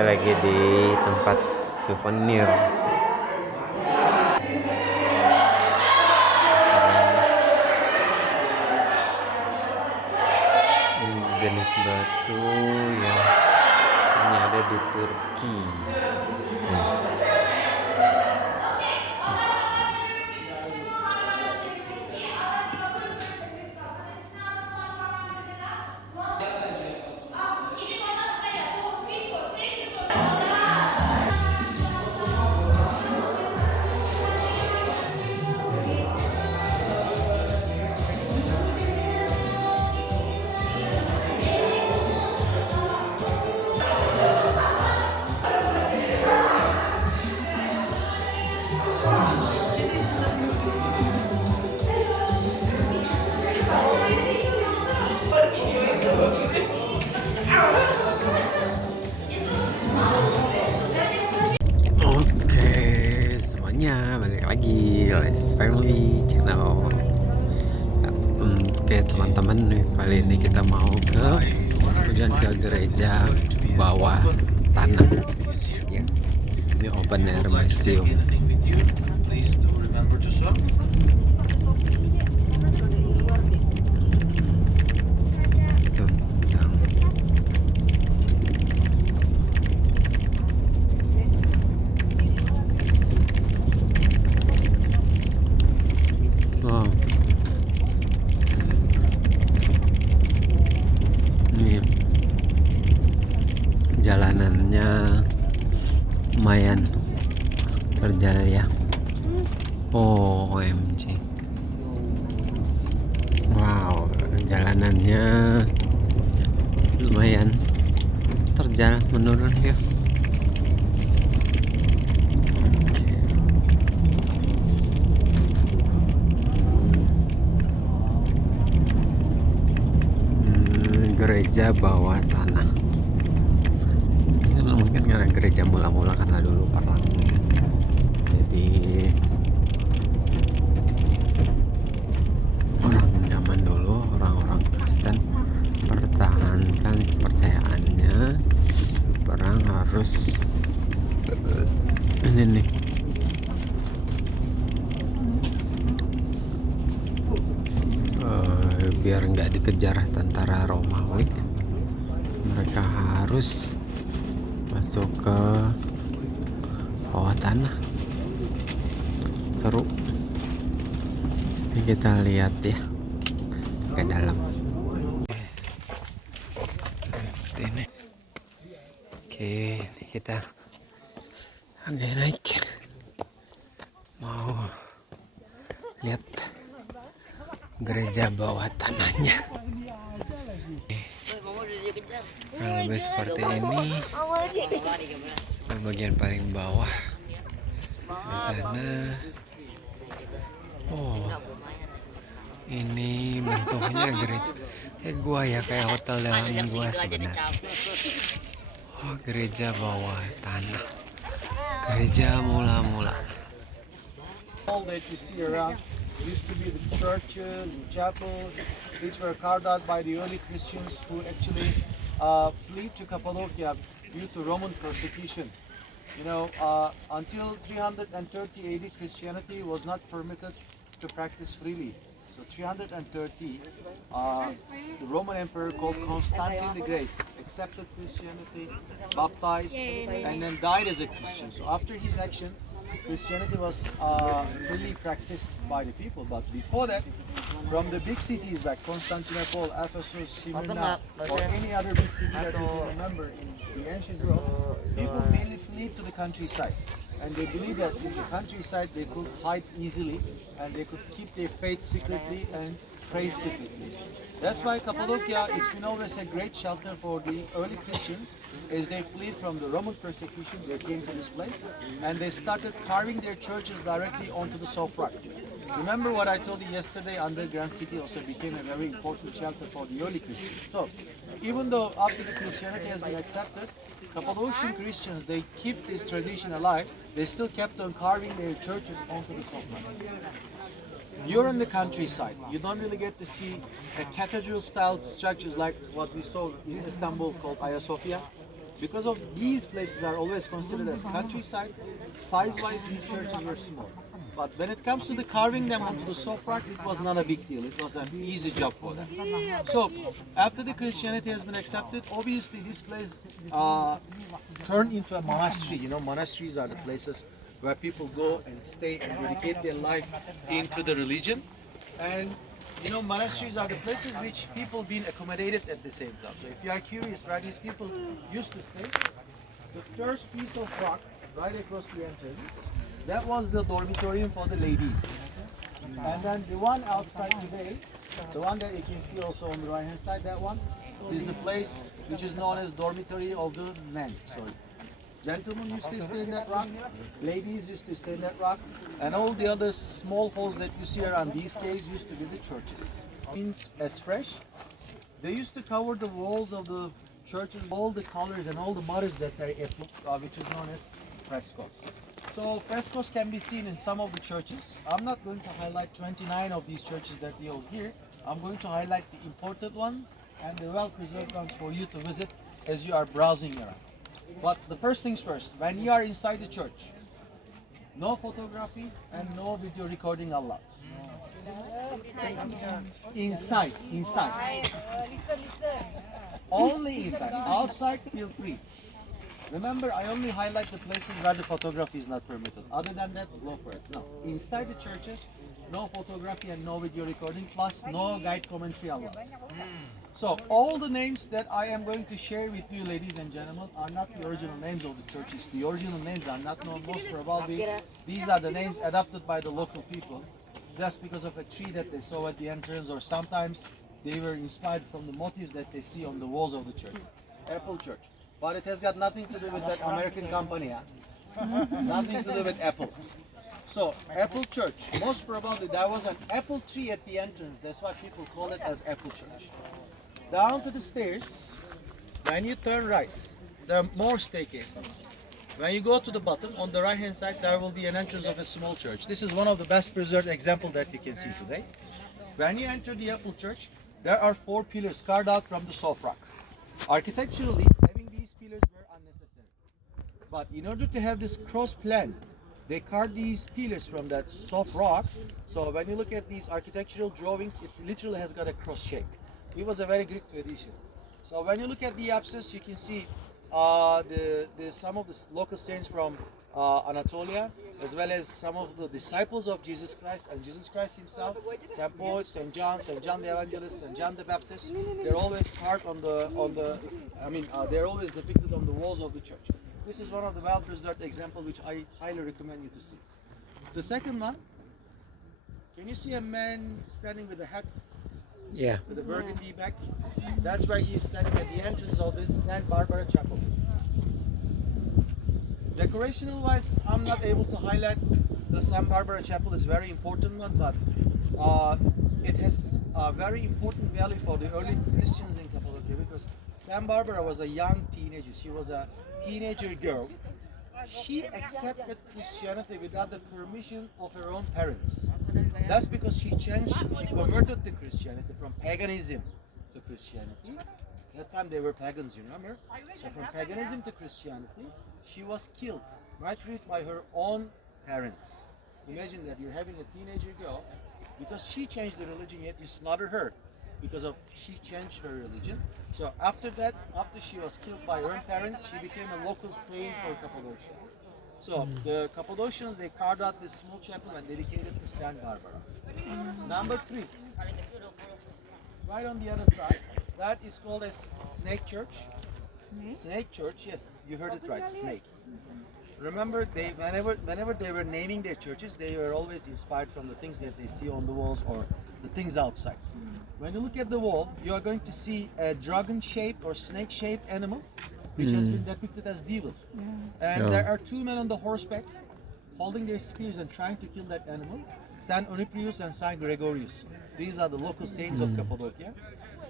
kita lagi di tempat souvenir. Ini jenis batu yang hanya ada di Turki. Balik lagi guys, family channel. Oke teman-teman, nih kali ini kita mau ke gereja bawah tanah ya. Ini open air museum. Jalanannya lumayan terjal ya. Oh, OMG. Wow, jalanannya lumayan terjal menurun ya. Gereja bawah tanah. Mungkin karena gereja mula-mula karena dulu perang, jadi orang zaman dulu, orang-orang Kristen pertahankan kepercayaannya, perang harus ini nih biar nggak dikejar tentara Romawi, mereka harus masuk ke bawah tanah. Seru. Ini kita lihat ya ke dalam. Ini. Oke, ini kita agak naik. Mau lihat gereja bawah tanahnya. Kurang lebih seperti ini. Bagian paling bawah di sana. Oh, ini bentuknya gereja. Gua ya, kayak hotel dalam gua sebenarnya. Oh, gereja bawah tanah. Gereja mula-mula. All that you see around used to be the churches and chapels, which were carved out by the early Christians who actually fled to Cappadocia due to Roman persecution. You know, until 330 AD, Christianity was not permitted to practice freely. So 330, the Roman Emperor called Constantine the Great accepted Christianity, baptized, and then died as a Christian. So after his action, Christianity was freely practiced by the people. But before that, from the big cities like Constantinople, Ephesus, Smyrna, or any other big city that you can remember in the ancient world, people mainly fled to the countryside. And they believed that in the countryside they could hide easily and they could keep their faith secretly and pray secretly. That's why Cappadocia, it's been always a great shelter for the early Christians. As they fled from the Roman persecution, they came to this place and they started carving their churches directly onto the soft rock. Remember what I told you yesterday, underground city also became a very important shelter for the early Christians. So, even though after the Christianity has been accepted, Cappadocian Christians, they keep this tradition alive. They still kept on carving their churches onto the soft rock. You're in the countryside. You don't really get to see the cathedral-style structures like what we saw in Istanbul called Ayasofya. Because of these places are always considered as countryside, size-wise these churches were small. But when it comes to the carving them onto the soft rock, it was not a big deal. It was an easy job for them. So after the Christianity has been accepted, obviously this place turned into a monastery. You know, monasteries are the places where people go and stay and dedicate their life into the religion. And you know, monasteries are the places which people being accommodated at the same time. So if you are curious where these people used to stay, the first piece of rock right across the entrance, that was the dormitorium for the ladies. And then the one outside today, the one that you can see also on the right hand side, that one is the place which is known as dormitory of the men. Sorry. Gentlemen used to stay in that rock, ladies used to stay in that rock, and all the other small holes that you see around these caves used to be the churches. Means as fresh, they used to cover the walls of the churches, all the colors and all the motifs that they applied, which is known as fresco. So frescoes can be seen in some of the churches. I'm not going to highlight 29 of these churches that we have here. I'm going to highlight the important ones and the well-preserved ones for you to visit as you are browsing around. But the first things first, when you are inside the church, no photography and no video recording allowed. Inside. Only inside. Outside, feel free. Remember, I only highlight the places where the photography is not permitted. Other than that, go for it. No, inside the churches, no photography and no video recording, plus no guide commentary allowed. So all the names that I am going to share with you, ladies and gentlemen, are not the original names of the churches. The original names are not known. Most probably, these are the names adopted by the local people, just because of a tree that they saw at the entrance, or sometimes they were inspired from the motifs that they see on the walls of the church. Apple Church. But it has got nothing to do with that American company. Nothing to do with Apple. So, Apple Church, most probably there was an apple tree at the entrance. That's why people call it as Apple Church. Down to the stairs, when you turn right, there are more staircases. When you go to the bottom, on the right hand side, there will be an entrance of a small church. This is one of the best preserved examples that you can see today. When you enter the Apple Church, there are 4 pillars carved out from the soft rock. Architecturally, having these pillars were unnecessary. But in order to have this cross plan, they carved these pillars from that soft rock. So when you look at these architectural drawings, it literally has got a cross shape. It was a very Greek tradition. So when you look at the apsis, you can see some of the local saints from Anatolia, as well as some of the disciples of Jesus Christ and Jesus Christ himself, St. Paul, St. John the Evangelist, St. John the Baptist. They're always carved they're always depicted on the walls of the church. This is one of the well-preserved examples which I highly recommend you to see. The second one, can you see a man standing with a hat? Yeah. With a burgundy back? That's where he is standing at the entrance of the St. Barbara Chapel. Decorational wise, I'm not able to highlight the St. Barbara Chapel is very important one, but it has a very important value for the early Christians in Cappadocia, because St. Barbara was a young teenager. She was a teenager girl. She accepted Christianity without the permission of her own parents. That's because she converted to Christianity from paganism to Christianity. At that time they were pagans, you remember? So from paganism to Christianity, she was killed, martyred by her own parents. Imagine that you're having a teenager girl, because she changed the religion, yet you slaughter her because of she changed her religion. So after that, after she was killed by her own parents, she became a local saint for Cappadocia. So the Cappadocians, they carved out this small chapel and dedicated it to Saint Barbara. Number 3, right on the other side, that is called a Snake Church. Snake Church, yes, you heard it right, snake. Remember, whenever they were naming their churches, they were always inspired from the things that they see on the walls or the things outside. When you look at the wall, you are going to see a dragon-shaped or snake-shaped animal, which has been depicted as devil. And there are 2 men on the horseback holding their spears and trying to kill that animal, Saint Onuprius and Saint Gregorius. These are the local saints of Cappadocia.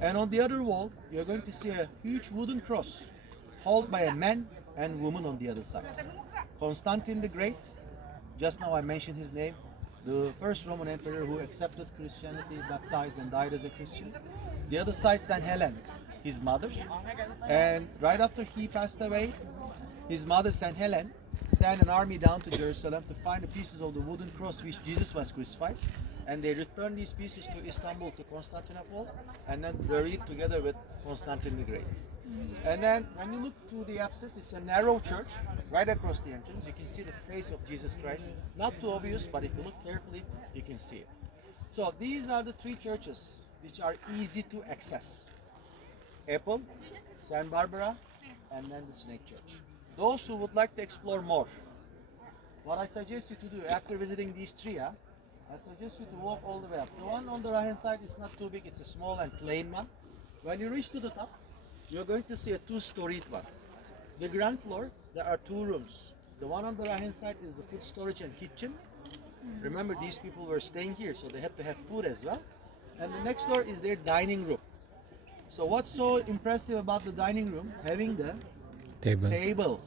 And on the other wall, you're going to see a huge wooden cross held by a man and woman on the other side. Constantine the Great, just now I mentioned his name, the first Roman emperor who accepted Christianity, baptized and died as a Christian. The other side, Saint Helen. his mother. And right after he passed away, his mother, Saint Helen, sent an army down to Jerusalem to find the pieces of the wooden cross which Jesus was crucified. And they returned these pieces to Istanbul, to Constantinople, and then buried together with Constantine the Great. And then when you look through the apsis, it's a narrow church right across the entrance. You can see the face of Jesus Christ. Not too obvious, but if you look carefully, you can see it. So these are the three churches which are easy to access. Apple, San Barbara, and then the Snake Church. Those who would like to explore more, what I suggest you to do after visiting these three, I suggest you to walk all the way up. The one on the right hand side is not too big, it's a small and plain one. When you reach to the top, you're going to see a two-storied one. The ground floor, there are two rooms. The one on the right hand side is the food storage and kitchen. Remember, these people were staying here, so they had to have food as well. And the next door is their dining room. So what's so impressive about the dining room? Having the table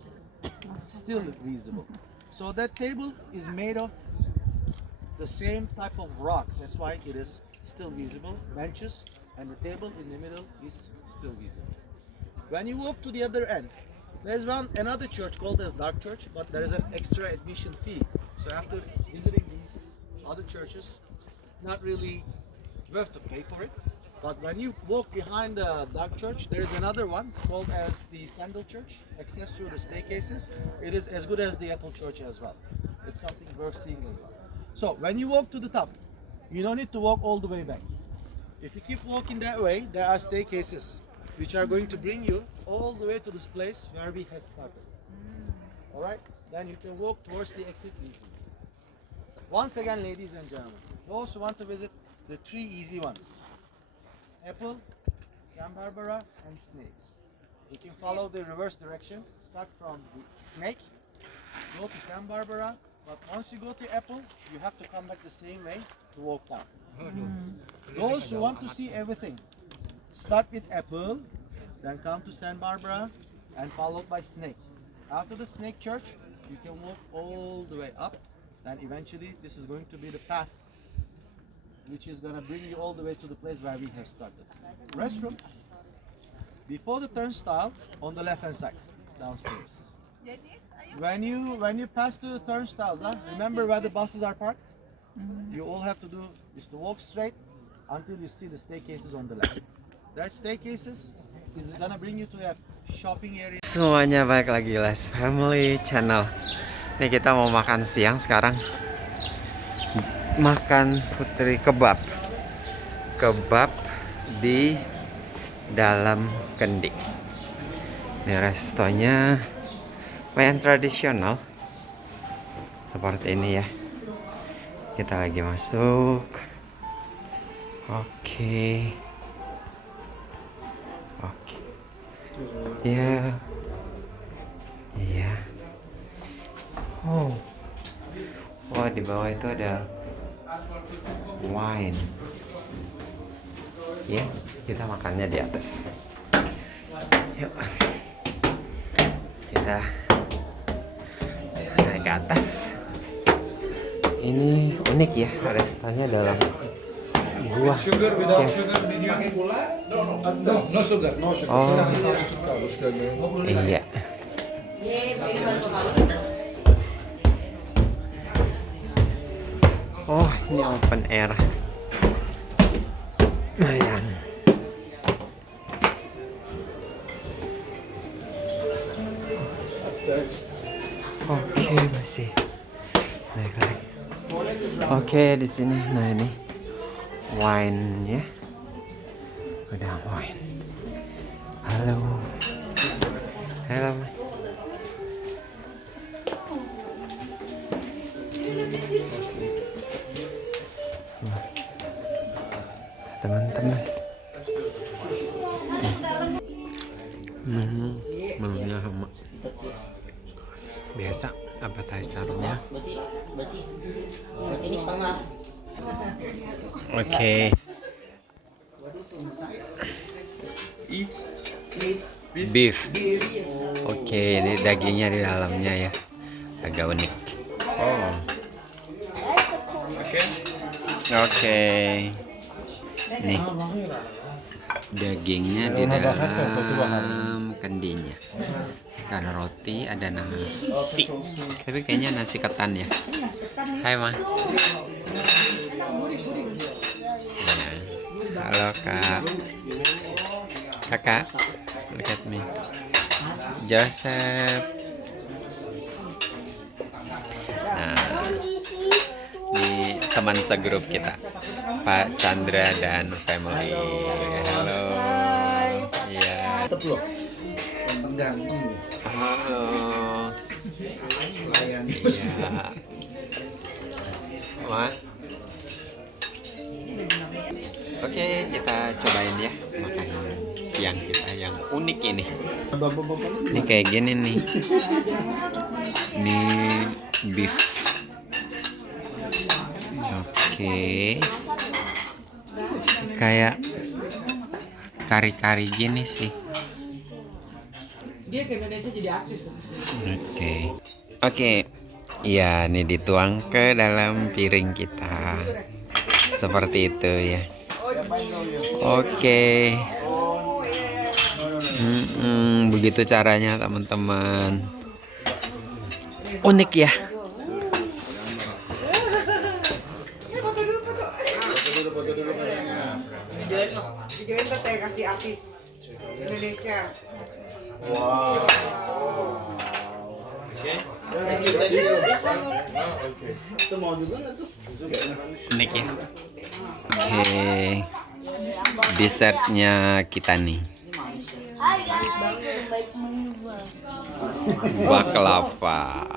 still visible. So that table is made of the same type of rock. That's why it is still visible. Benches and the table in the middle is still visible. When you walk to the other end, there's another church called as Dark Church, but there is an extra admission fee. So after visiting these other churches, not really worth to pay for it. But when you walk behind the Dark Church, there is another one called as the Sandal Church, access through the staircases. It is as good as the Apple Church as well. It's something worth seeing as well. So when you walk to the top, you don't need to walk all the way back. If you keep walking that way, there are staircases which are going to bring you all the way to this place where we have started. Alright? Then you can walk towards the exit easily. Once again, ladies and gentlemen, those who want to visit the three easy ones, Apple, San Barbara, and Snake. You can follow the reverse direction. Start from the Snake, go to San Barbara, but once you go to Apple, you have to come back the same way to walk down. Those who want to see everything, start with Apple, then come to San Barbara, and followed by Snake. After the Snake Church, you can walk all the way up, and eventually this is going to be the path which is going to bring you all the way to the place where we have started. Restrooms, before the turnstile, on the left hand side, downstairs. When you pass through the turnstiles, remember where the buses are parked? You all have to do is to walk straight until you see the staircases on the left. That staircases is going to bring you to a shopping area. Semuanya balik lagi Les Family Channel. Ini kita mau makan siang sekarang. Makan putri kebab di dalam kendi. Ini restonya lumayan tradisional seperti ini ya. Kita lagi masuk. Oke. Ya. Iya. Oh. Wah, di bawah itu ada wine. Ya, kita makannya di atas. Yuk. Kita naik ke atas. Ini unik ya, restonya dalam gua. Sugar without sugar, medium. No sugar, no sugar. Oh, iya. Oh, ini open air. Lumayan. Oke, masih naik lagi. Oke, di sini. Nah, ini wine ya. Udah wine. Halo. Halo. Teman-teman. Menunya sama biasa appetizer-nya. Berarti ini setengah. Oke. Beef. Oke, ini dagingnya di dalamnya ya. Agak unik. Oh. Oke. Nih. Dagingnya di dalam kendinya. Ada roti, ada nasi. Tapi kayaknya nasi ketan ya. Hai Ma. Nah, halo Kak. Kakak, look at me. Joseph. Nah, ini teman segrup kita, Pak Chandra dan family. Halo. Iya. Halo. Iya. Ma. Oke, kita cobain ya makanan siang kita yang unik ini. Ini kayak gini nih. Ini beef. Oke. Kayak kari-kari gini sih. Dia ke Indonesia jadi artis. Oke. Oke. Ya, ini dituang ke dalam piring kita. Seperti itu ya. Oke. Begitu caranya teman-teman. Unik ya. Videoin tuh saya kasih artis Indonesia. Wow. Itu mau juga nggak tuh? Unik ya. Oke. Dessertnya kita nih. Baklava.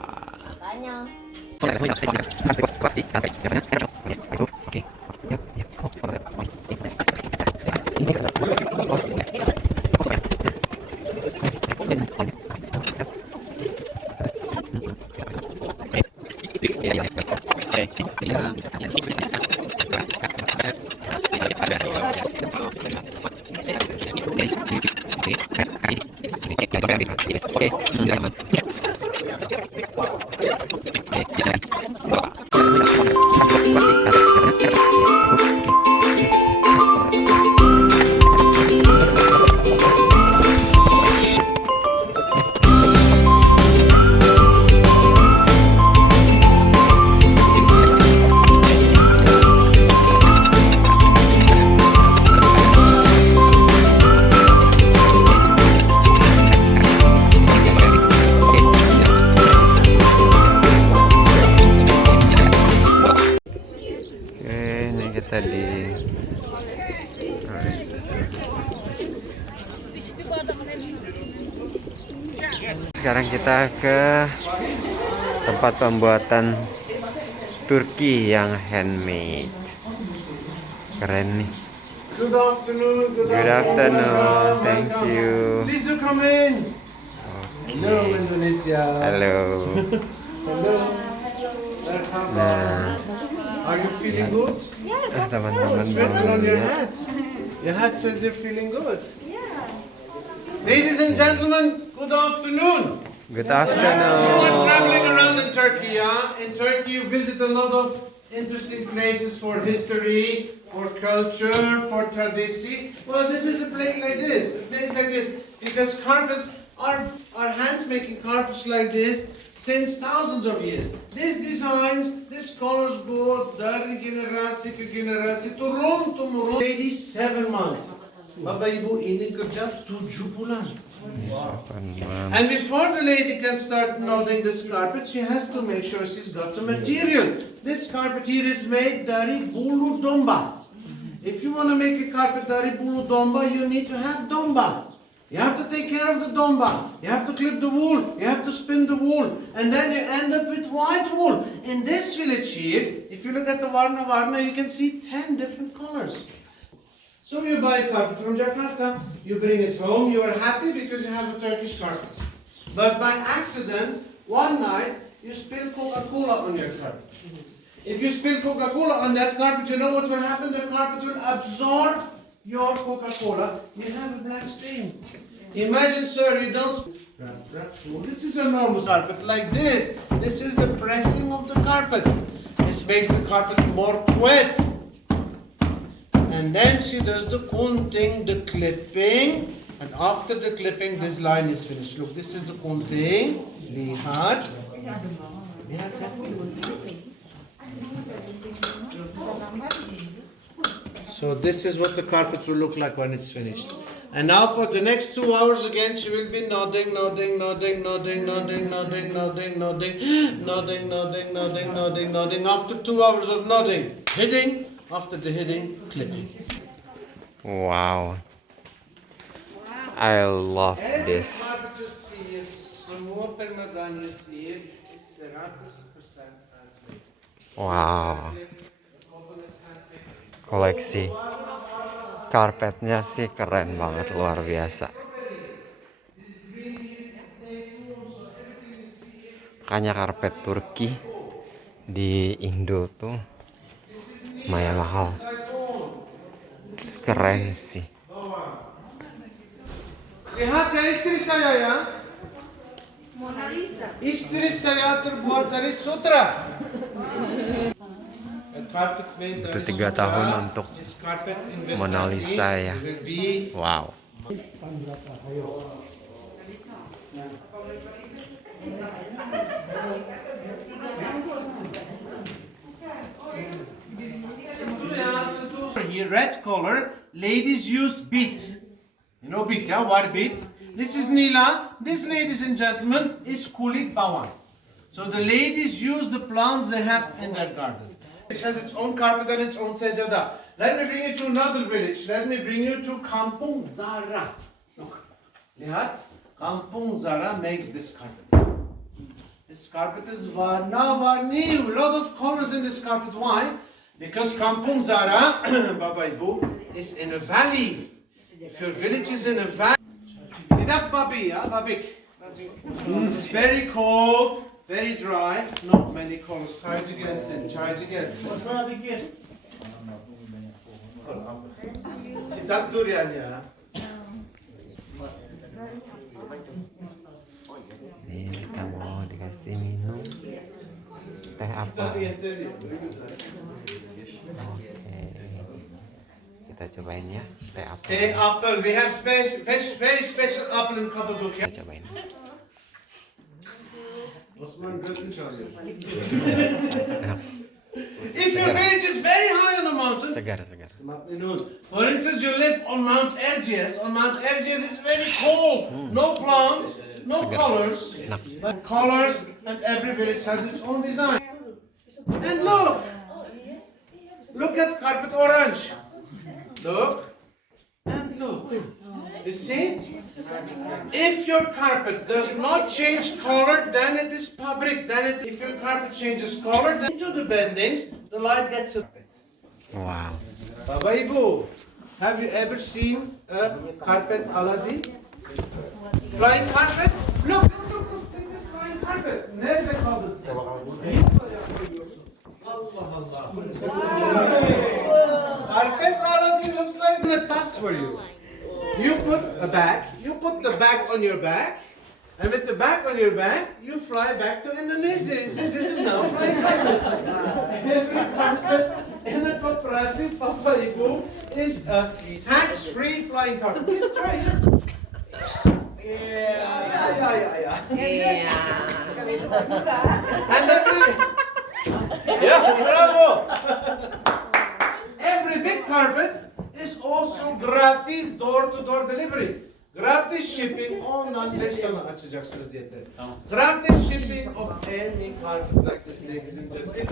Tadi sekarang kita ke tempat pembuatan Turki yang handmade. Keren nih. Good afternoon. Good afternoon. Thank you. Please do come in. Hello Indonesia. Halo. Hello. Welcome. Nah, Are you feeling good? teman-teman It's written on your hat. Your hat says you're feeling good. Ladies and gentlemen, good afternoon. Good You are afternoon. traveling around in Turkey, yeah? In Turkey you visit a lot of interesting places for history, for culture, for tradition. Well, this is a place like this, because carpets are hand-making carpets like this since thousands of years. These designs, these colors go dari generasi ke generasi, turun temurun. Lady 7 months. Bapak Ibu ini kerja 7 bulan. And before the lady can start knotting this carpet, she has to make sure she's got the material. This carpet here is made dari bulu domba. If you want to make a carpet dari bulu domba, you need to have domba. You have to take care of the domba. You have to clip the wool. You have to spin the wool. And then you end up with white wool. In this village here, if you look at the Varna, you can see 10 different colors. So you buy a carpet from Jakarta, you bring it home, you are happy because you have a Turkish carpet. But by accident, one night, you spill Coca-Cola on your carpet. If you spill Coca-Cola on that carpet, you know what will happen? The carpet will absorb your Coca-Cola. You have a black stain. Imagine, sir, you don't... This is a normal carpet like this. This is the pressing of the carpet. This makes the carpet more wet. And then she does the counting, the clipping. And after the clipping, this line is finished. Look, this is the counting. Lihat. Lihat ya. So this is what the carpet will look like when it's finished. And now for the next 2 hours again, she will be nodding, nodding, nodding, nodding, nodding, nodding, nodding, nodding, nodding, nodding, nodding, nodding, nodding. After 2 hours of nodding, hitting. After the hitting, clipping. Wow. I love this. Semua permadani sihir is 100% asli. Wow. Koleksi karpetnya sih keren banget, luar biasa. Makanya karpet Turki di Indo tuh lumayan mahal. Keren sih. Lihat ya istri saya ya. Mona Lisa. Istri saya terbuat dari sutra. Itu 3 tahun untuk Mona Lisa ya. Wow. Here, red color, ladies use beet. You know beet, yeah? What beet? This is Nila. This, ladies and gentlemen, is kulit bawang. So the ladies use the plants they have in their garden. It has its own carpet and its own sejada. Let me bring you to another village. Let me bring you to Kampung Zara. Look, lihat, Kampung Zara makes this carpet. This carpet is warna-warni, a lot of colors in this carpet. Why? Because Kampung Zara, Baba Ibu, is in a valley. If your village is in a valley, tidak babi, yeah, babik. It's very cold, very dry, not many colors. Charge against it, charge against it. Tidak durian ya. Ini kita mau dikasih minum teh apel. Oke, kita cobain ya teh apel. Teh apple, we have very special apple in Cappadocia. Kita cobain. Osman götün çalıyor. If your village is very high on a mountain, Segar, segar. for instance, you live on Mount Erciyes. On Mount Erciyes, it's very cold. No plants, no colors. But colors, and every village has its own design. And look at carpet orange. Look, and look. You see? If your carpet does not change color, then it is fabric. If your carpet changes color, then into the bendings, the light gets a bit. Wow. Baba Ibu, have you ever seen a carpet Aladdin? Flying carpet? Look, this is flying carpet. Never called it. Allah. Carpet Aladdin looks like a task for you. You put a bag, you put the bag on your back, and with the bag on your back, you fly back to Indonesia. You see, this is now flying carpet. Every carpet in a koperasi Papa Ibu is a tax-free flying carpet. Please try, yes. Yeah. And bravo. Every big carpet is also gratis door-to-door delivery. Gratis shipping. Ondan 5 yana açacaksınız yeter. Gratis shipping of any carpet like this, ladies and gentlemen.